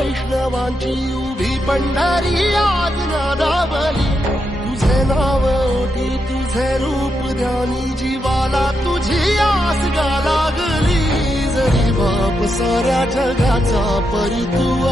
वैष्णवांची उभी पंढरी आज नादावली. तुझे नाव ओटी तुझे रूप ध्यानी जीवाला तुझी आस गा लागली. जरी बाप साऱ्या जगाचा परी तू